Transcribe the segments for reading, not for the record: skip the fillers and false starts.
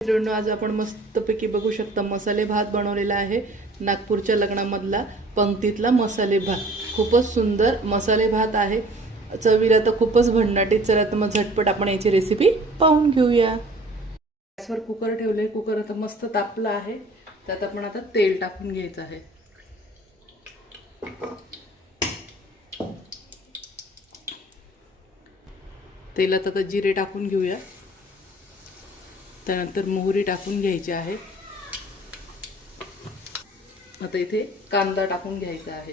मित्रांनो, आज आपण मस्तपैकी बघू शकता मसाले भात बनवलेला आहे. नागपूरच्या लग्नामधला पंक्तीतला मसाले भात. खूपच सुंदर मसाले भात आहे. चवीला तर खूपच भन्नाटी. चला तर मग झटपट आपण याची रेसिपी पाहून घेऊया. गॅसवर कुकर ठेवले. कुकर आता मस्त तापलं आहे. त्यात आपण आता तेल टाकून घ्यायचं आहे. तेलात आता जिरे टाकून घेऊया. त्यानंतर मोहरी टाकून घ्यायची आहे. आता इथे कांदा टाकून घ्यायचा आहे.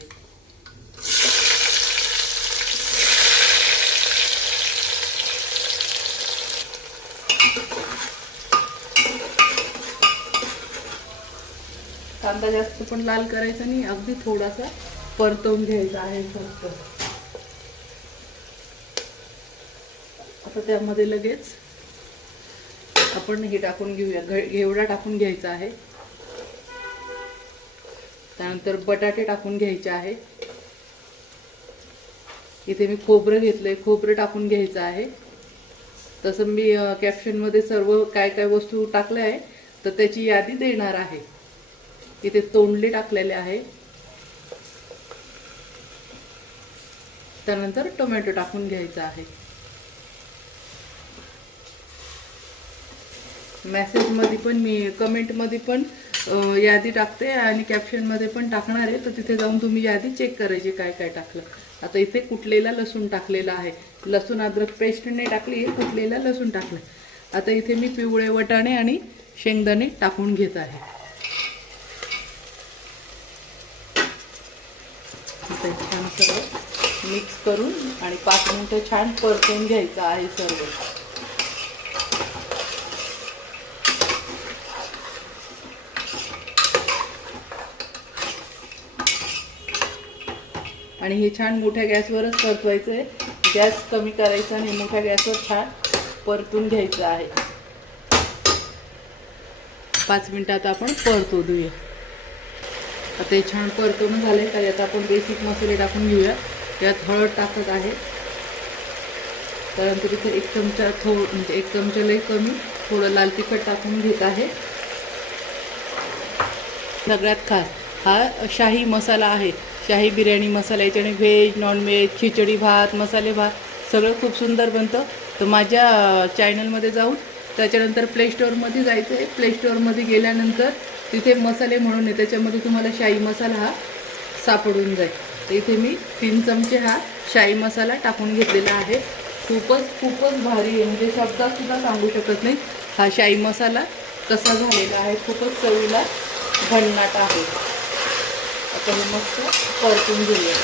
कांदा जास्त पण लाल करायचा नाही, अगदी थोडासा परतवून घ्यायचा आहे फक्त. आता त्यामध्ये लगेच आपण हे टाकून घेऊया. घेवडा टाकून घ्यायचा आहे. त्यानंतर बटाटे टाकून घ्यायचे आहे. इथे मी खोबरं घेतलंय, खोबरं टाकून घ्यायचं आहे. तसं मी कॅप्शन मध्ये सर्व काय काय वस्तू टाकल्या आहे तर त्याची यादी देणार आहे. इथे तोंडले टाकलेले आहे. त्यानंतर टोमॅटो टाकून घ्यायचा आहे. मेसेज मध्ये पण मी कमेंट मध्ये पण यादी टाकते आणि कॅप्शन मध्ये पण टाकणार आहे, तर तिथे जाऊन तुम्ही यादी चेक करायची काय काय टाकलं. आता इथे कुटलेला लसूण टाकलेला आहे. लसूण अद्रक पेस्ट नाही टाकली, कुटलेला लसूण टाकलं. आता इथे मी पिवळे वटाणे आणि शेंगदाणे टाकून घेत आहे. आता छान सर्व मिक्स करून आणि 5 मिनिटं छान परतून घ्यायचं आहे सर्व. आणि हे छान मोठ्या गॅसवरच परतवायचं आहे. गॅस कमी करायचा आणि मोठ्या गॅसवर छान परतून घ्यायचं आहे. 5 मिनिटात आपण परतू देऊया. आता हे छान परतून झाले तर यात आपण बेसिक मसाले टाकून घेऊया. यात हळद टाकत आहे. त्यानंतर इथे 1 चमचा म्हणजे 1 चमचा लई कमी थोडं लाल तिखट टाकून घेत आहे. सगळ्यात खास हा शाही मसाला आहे. शाही बिर्याणी मसाला. याच्याने व्हेज नॉन व्हेज खिचडी भात मसाले भात सगळं खूप सुंदर बनतं. तर माझ्या चॅनलमध्ये जाऊन त्याच्यानंतर प्ले स्टोअरमध्ये जायचं आहे. प्ले स्टोअरमध्ये गेल्यानंतर तिथे मसाले म्हणून आहे, त्याच्यामध्ये तुम्हाला शाही मसाला हा सापडून जाईल. तर इथे मी 3 चमचे हा शाही मसाला टाकून घेतलेला आहे. खूपच भारी आहे, म्हणजे शब्दातसुद्धा सांगू शकत नाही हा शाही मसाला कसा झालेला आहे. खूपच चवीला भन्नाट आहे. आता हे मस्त परतून घेऊया.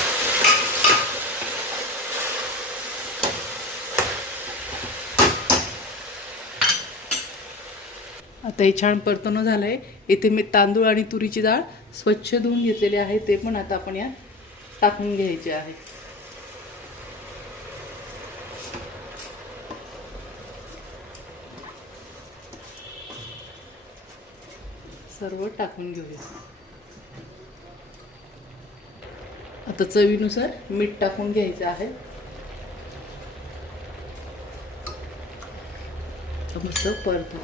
आता हे छान परतून झालंय. इथे मी तांदूळ आणि तुरीची डाळ स्वच्छ धुवून घेतलेली आहे, ते पण आता आपण यात टाकून घ्यायचे आहे. सर्व टाकून घेऊया. आता चवीनुसार मीठ टाकून घ्यायचं आहे. मस्त परतून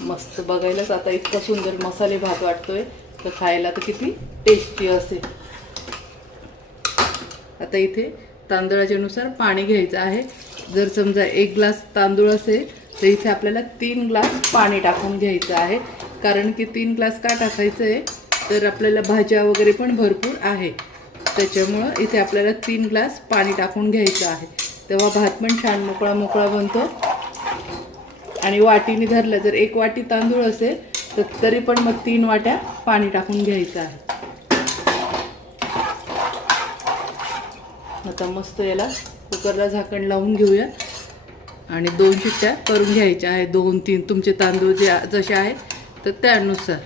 मस्त बघायलाच आता इतका सुंदर मसाले भात वाटतोय, तर खायला तर किती टेस्टी असेल. आता इथे तांदळाच्या नुसार पाणी घ्यायचं आहे. जर समजा 1 ग्लास तांदूळ असेल तर इथे आपल्याला 3 ग्लास पाणी टाकून घ्यायचं आहे. कारण की 3 ग्लास का टाकायचं आहे तर आपल्याला भाज्या वगैरे पण भरपूर आहे, त्याच्यामुळं इथे आपल्याला 3 ग्लास पाणी टाकून घ्यायचं आहे. तेव्हा भात पण छान मोकळा मोकळा बनतो. आणि वाटीने धरलं जर 1 वाटी तांदूळ असेल तर तरी पण मग 3 वाट्या पाणी टाकून घ्यायचं आहे. आता मस्त याला कुकरला झाकण लावून घेऊया आणि 2 शिट्ट्या करून घ्यायच्या आहे. 2-3 तुमचे तांदूळ जसे आहेत तर त्यानुसार.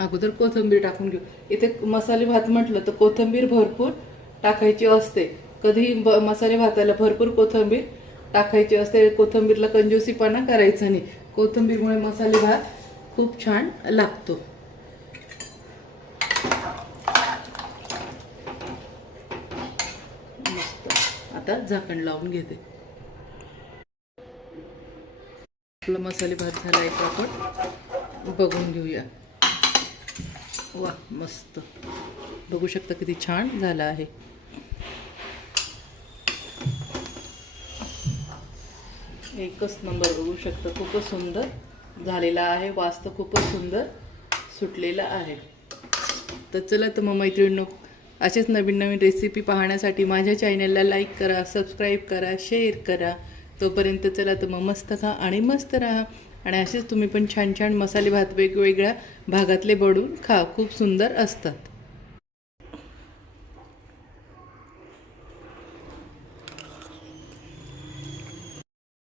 अगोदर कोथिंबीर टाकून घेऊ. इथे मसाले भात म्हटलं तर कोथिंबीर भरपूर टाकायची असते. कधी मसाले भाताला भरपूर कोथिंबीर टाकायची असते. कोथिंबीरला कंजूसीपणा करायचा नाही. कोथिंबीरमुळे मसाले भात खूप छान लागतो. मस्त आता झाकण लावून घेते. आपला मसाले भात झाला आहे, आपण बघून घेऊया. वा, मस्त. बघू शकता किती छान झाला आहे. एकच नंबर. बघू शकता खूपच सुंदर झालेला आहे. वास तर खूपच सुंदर सुटलेला आहे. तर चला तर मग मैत्रिणींनो, असेच नवीन नवीन रेसिपी पाहण्यासाठी माझ्या चॅनलला लाईक करा, सबस्क्राईब करा, शेअर करा. तोपर्यंत चला तर मग मस्त खा आणि मस्त राहा. आणि असेच तुम्ही पण छान छान मसाले भात वेगवेगळ्या भागातले बनवून खा, खूप सुंदर असतात.